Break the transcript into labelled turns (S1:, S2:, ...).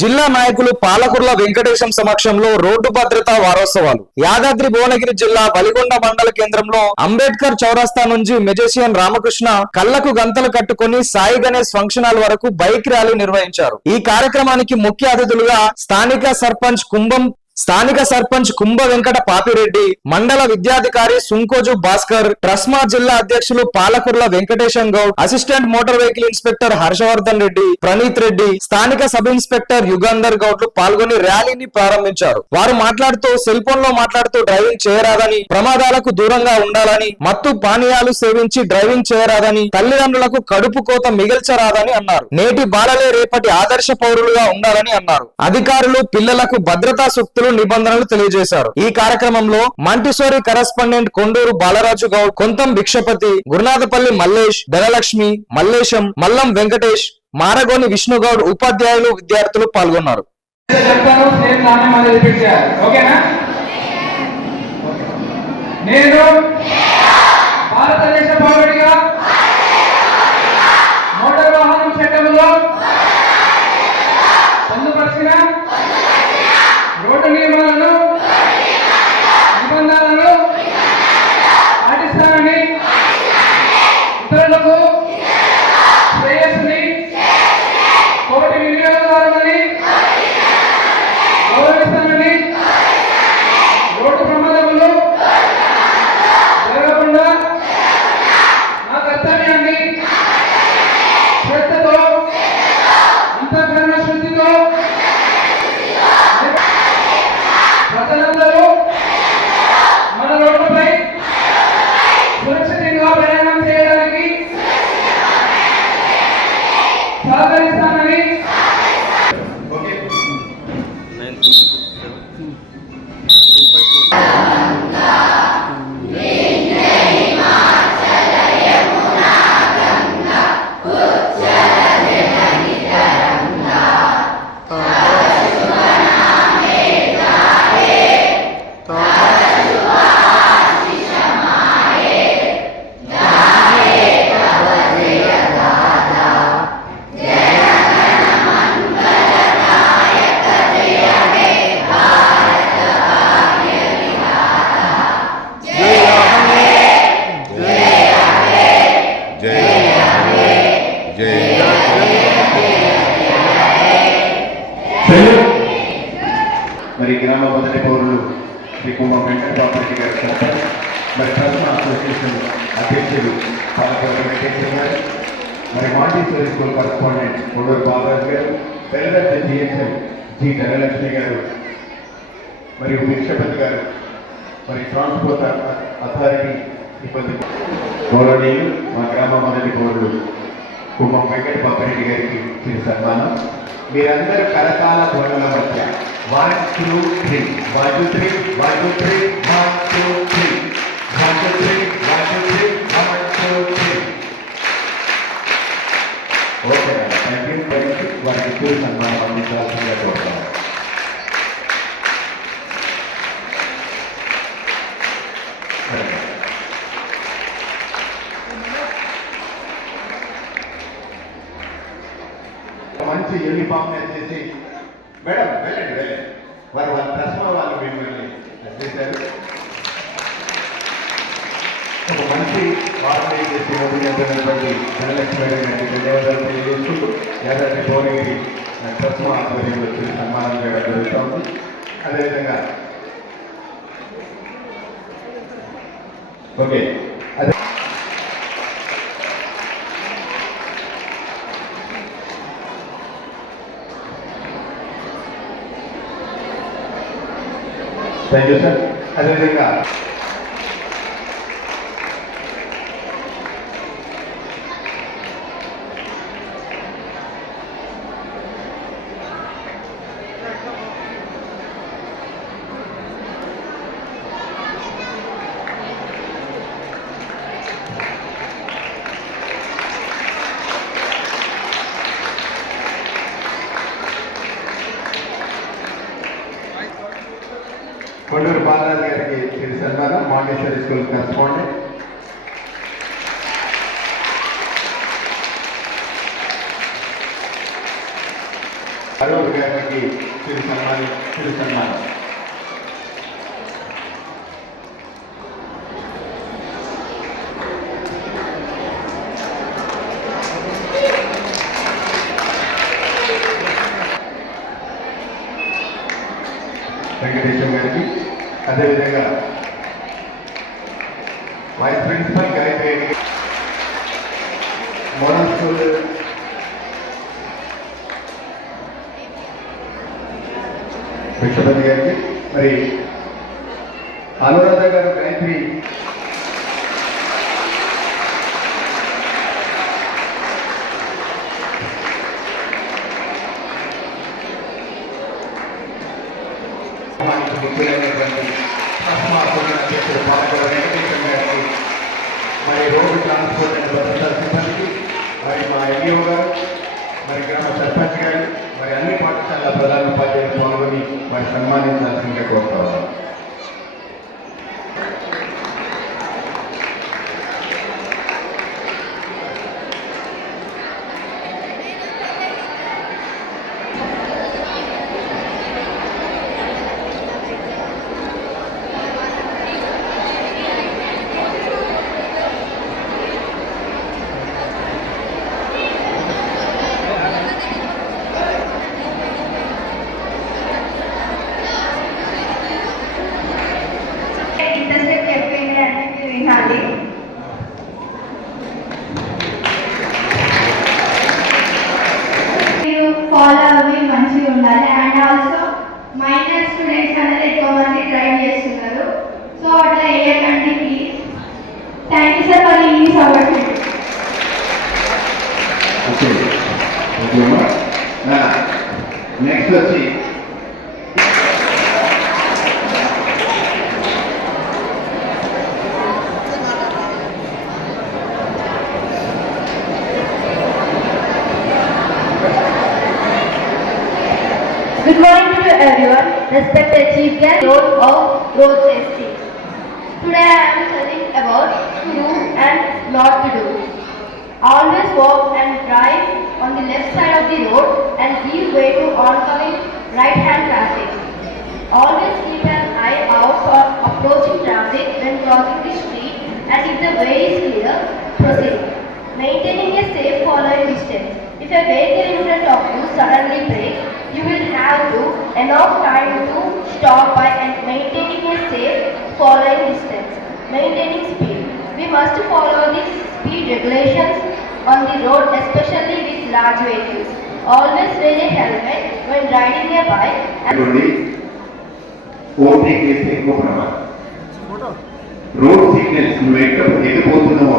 S1: జిల్లా నాయకులు పాలకుర్ల వెంకటేశం సమక్షంలో రోడ్డు భద్రతా వారోత్సవాలు. యాదాద్రి భువనగిరి జిల్లా వలిగొండ మండల కేంద్రంలో అంబేద్కర్ చౌరస్తా నుంచి మెజేషియన్ రామకృష్ణ కళ్ళకు గంతలు కట్టుకుని సాయి గణేష్ ఫంక్షన్ హాల్ వరకు బైక్ ర్యాలీ నిర్వహించారు. ఈ కార్యక్రమానికి ముఖ్య అతిథులుగా స్థానిక సర్పంచ్ కుంభం స్థానిక సర్పంచ్ కుంభ వెంకట పాపిరెడ్డి మండల విద్యాధికారి సుంకోజు భాస్కర్ ట్రస్మా జిల్లా అధ్యక్షులు Palakurla Venkatesham Goud assistant motor vehicle inspector Harshavardhan Reddy Praneeth Reddy స్థానిక సబ్ ఇన్స్పెక్టర్ యుగంధర్ గౌడ్లు పాల్గొని ర్యాలీని ప్రారంభించారు. వారు మాట్లాడుతూ సెల్ ఫోన్లో మాట్లాడుతూ డ్రైవింగ్ చేయరాదని ప్రమాదాలకు దూరంగా ఉండాలని మత్తు పానీయాలు సేవించి డ్రైవింగ్ చేయరాదని తల్లిదండ్రులకు కడుపు కోత మిగిల్చరాదని అన్నారు. నేటి బాలలే రేపటి ఆదర్శ పౌరులుగా ఉండాలని అన్నారు. అధికారులు పిల్లలకు భద్రతా సూక్తులు నిబంధనలు తెలియజేశారు. ఈ కార్యక్రమంలో మంటిసోరి కరెస్పాండెంట్ కొండూరు బాలరాజు గౌడ్ కొంతం భిక్షపతి గురునాథపల్లి మల్లేష్ ధనలక్ష్మి మల్లేశం మల్లం వెంకటేష్ మారగోని విష్ణుగౌడ్ ఉపాధ్యాయులు విద్యార్థులు పాల్గొన్నారు.
S2: నేను
S3: మరి గ్రామ మొదటి పౌరులు శ్రీ కుంభం వెంకటబాబురెడ్డి గారు సర్పంచ్ మరి ప్రథమ అసోసియేషన్ అధ్యక్షులు పాలకొండ వెంకటేశ్వర గారు మరి Montessori school correspondent Konduru Babaraju గారు తెల్లదర్శి జిఎస్ఎం జి ధనలక్ష్మి గారు మరియు విక్షపతి గారు మరి ట్రాన్స్పోర్ట్ అథారిటీ సిబ్బంది. గౌరవనీయులు మా గ్రామ మొదటి పౌరులు కుంభం వెంకట పాపారెడ్డి గారికి ఇచ్చిన సన్మానం మీరందరూ కరకాల ధ్వనుల మధ్య one two three one two three one two three one two three one two three one two three one two three okay madam thank you thank you వారికి చిరు సన్మానం అందించాల్సిందిగా కోరుతాను మంచి యూనిఫామ్ చేసి మేడం వెళ్ళండి వెళ్ళండి. వారు వాళ్ళ ప్రశ్న వాళ్ళు మిమ్మల్ని చేశారు ఒక మంచి వార్త చేసి మొదలైనటువంటి ధనలక్ష్మి గారికి ధన్యవాదాలు తెలియజేస్తూ యాదాద్రి భువనగిరి ప్రశ్న ఆధ్వర్యంలో వచ్చి సన్మానం చేయడం జరుగుతూ ఉంది అదేవిధంగా ఓకే. థ్యాంక్ యూ సార్ అదేవిధంగా కొండూరు బాలరాజు గారికి శ్రీ సన్మానం మాండేశ్వరి స్కూల్ కరెస్పాండెంట్ అరూర్ గారికి శ్రీ సన్మానం శ్రీ సన్మానం. వెంకటేశ్వర గారికి. అదేవిధంగా వైస్ ప్రిన్సిపల్ గాయత్రి గారికి మోడల్ స్కూల్ విశ్వపతి గారికి. మరి అనురాధ గారు గాయత్రి ముఖ్యులైనటువంటి అస్మా అధ్యక్షుడు పాలకొండ వెంకటేశ్వర గారికి మరి రోడ్డు ట్రాన్స్పోర్ట్ అండ్ భద్రతా సిబ్బందికి మరి మా ఎంఈఓ గారు మరి గ్రామ సర్పంచ్ గారు మరి అన్ని పాఠశాల ప్రధాన ఉపాధ్యాయులు పాల్గొని మరి సన్మానించాల్సిందిగా కోరుతా
S4: థ్యాంక్ యూ సార్ ఫర్ ఈ సపోర్ట్
S3: ఓకే ఓకే అమ్మా నెక్స్ట్ వచ్చి
S4: Good morning to everyone. Respected Chief Guest, role of way to oncoming right-hand traffic. Always keep an eye out for approaching traffic when crossing the street and if the way is clear, proceed. Maintaining a safe following distance. If a vehicle in front of you suddenly brakes, you will have to enough time to stop by and maintaining a safe following distance. Maintaining speed. We must follow the speed regulations on the road, especially with large vehicles. Always wear a helmet when riding a bike
S3: overtake చేస్తే ఎక్కువ ప్రమాదం. Road signals నువ్వు ఎక్కడ ఎటు పోతున్నావో